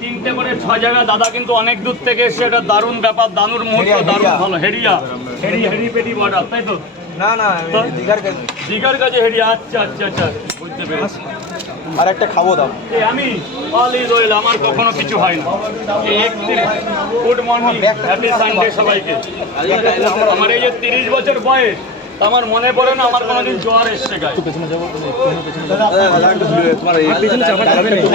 তিনটে করে 6 জায়গা দাদা কিন্তু অনেক দূর থেকে এসে, এটা দারুণ ব্যাপার, দারুণ মুহূর্ত, দারুণ ভালো। হেরিয়া হেরিপেটি বর্ডার, তাই তো? না না, দীঘার কাছে হেরিয়া। আচ্ছা আচ্ছা আচ্ছা, বুঝতে পেরেছি। আর একটা খাবো দাও। আমি অলি রইল, আমার কখনো কিছু হয় না। গুড মর্নিং, হ্যাপি সানডে সবাইকে। আমার এই যে 30 বছর বয়স, আমার মনে পড়ে না আমার কোনোদিন জ্বর এসছে গায়ে।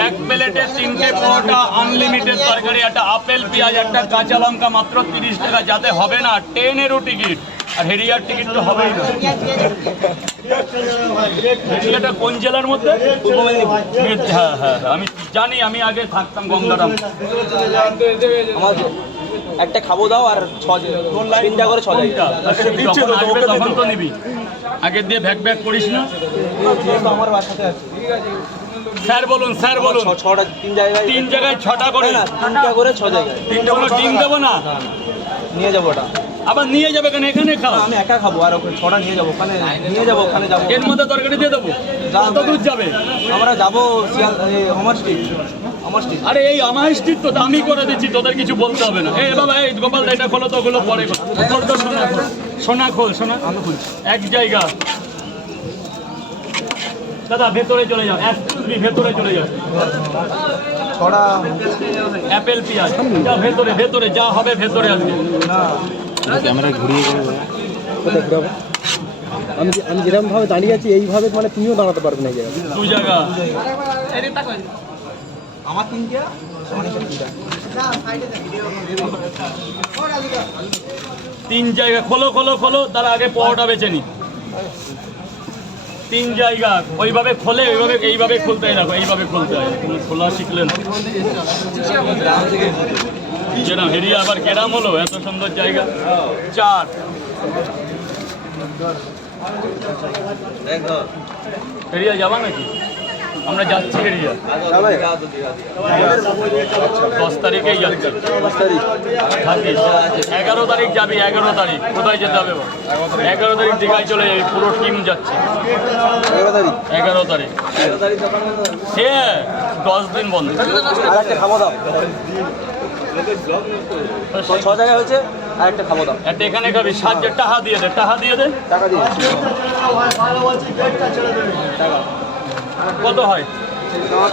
এক প্লেটে 3টে পরোটা, আনলিমিটেড তরকারি, একটা আপেল পেঁয়াজ, একটা কাঁচা লঙ্কা, মাত্র 30 টাকা। যাতে হবে না 10-এরও টিকিট, আর হেরিয়ার টিকিট তো হবেই না। হেরিয়াটা কোন জেলার মধ্যে? হ্যাঁ হ্যাঁ, আমি জানি, আমি আগে থাকতাম গঙ্গারাম। একটা খাবো দাও আর 3টা করে 6 জায়গা। তখন তো নিবি, আগে দিয়ে ভ্যাক ভ্যাক করিস না। আমার বাসাতে আছে। স্যার বলুন, স্যার বলুন। 6টা 3 জায়গায়, 3 জায়গায় 6টা করে না, 3টা করে 6 জায়গায়। 3টা করে ডিম দেবো না, নিয়ে যাবো ওটা। আবার নিয়ে যাবে কেন? এখানে খাও। আমি একা খাবো, আর ওখানে 6টা নিয়ে যাবো, ওখানে নিয়ে যাবো, ওখানে যাবো। এর মধ্যে তরকারি দিয়ে দেবো। কত দূর যাবে? আমরা যাবো আমার স্ট্রিট। আরে এই আমার স্ট্রিট তো আমি করে দিচ্ছি, তোদের কিছু বলতে হবে না। এই বাবা, এই গোপাল এটা খোলো তো, ওগুলো পরে খোল তো। সোনা খোল, সোনা এক জায়গা। দাদা ভেতরে চলে যাও, ভেতরে চলে যাও। 6টা অ্যাপেল পেঁয়াজ, যা ভেতরে, ভেতরে যা হবে ভেতরে আসবে। ক্যামেরা ঘুরিয়ে কোথায় আমি যেরকম ভাবে দাঁড়িয়ে আছি, এইভাবে মানে তুমিও দাঁড়াতে পারবে না। এই জায়গায় 2 জায়গা আমার 3টা, 3 জায়গা। খোলো খোলো খোলো, তার আগে পরোটা বেছে নি। 3 জায়গা ওইভাবে খোলে, ওইভাবে এইভাবে খুলতে হয়। দেখো এইভাবে খুলতে হয়, তুমি খোলা শিখলেন যেরকম। হেরিয়া আবার কেরাম হলো, এত সুন্দর জায়গা। 4 হেরিয়া যাবা নাকি? আমরা যাচ্ছি হেরিয়া, 10 তারিখেই যাচ্ছি। 11 তারিখ যাবি? 11 তারিখ কোথায় যেতে হবে? 11 তারিখ দীঘায় চলে যাবি, পুরো টিম যাচ্ছে। 11 তারিখ হ্যাঁ, 10 দিন বন্ধ। আর একটা খাবো দাও। 6 জায়গায় হয়েছে, আর একটা খাবো দাও। একটা এখানে খাবি, 7 টাকা দিয়ে দে, টাকা দিয়ে দে। টাকা দিয়ে কত হয়?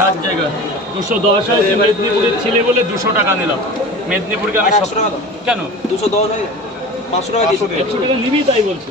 7 জায়গা 210 হয়। মেদিনীপুরের ছেলে বলে 200 টাকা নিলাম। মেদিনীপুরকে আমি 100 টাকা দাও। কেন? 210 হয়, 500 টাকা দিয়েছি। 100 টাকা নিবি তাই বলছি।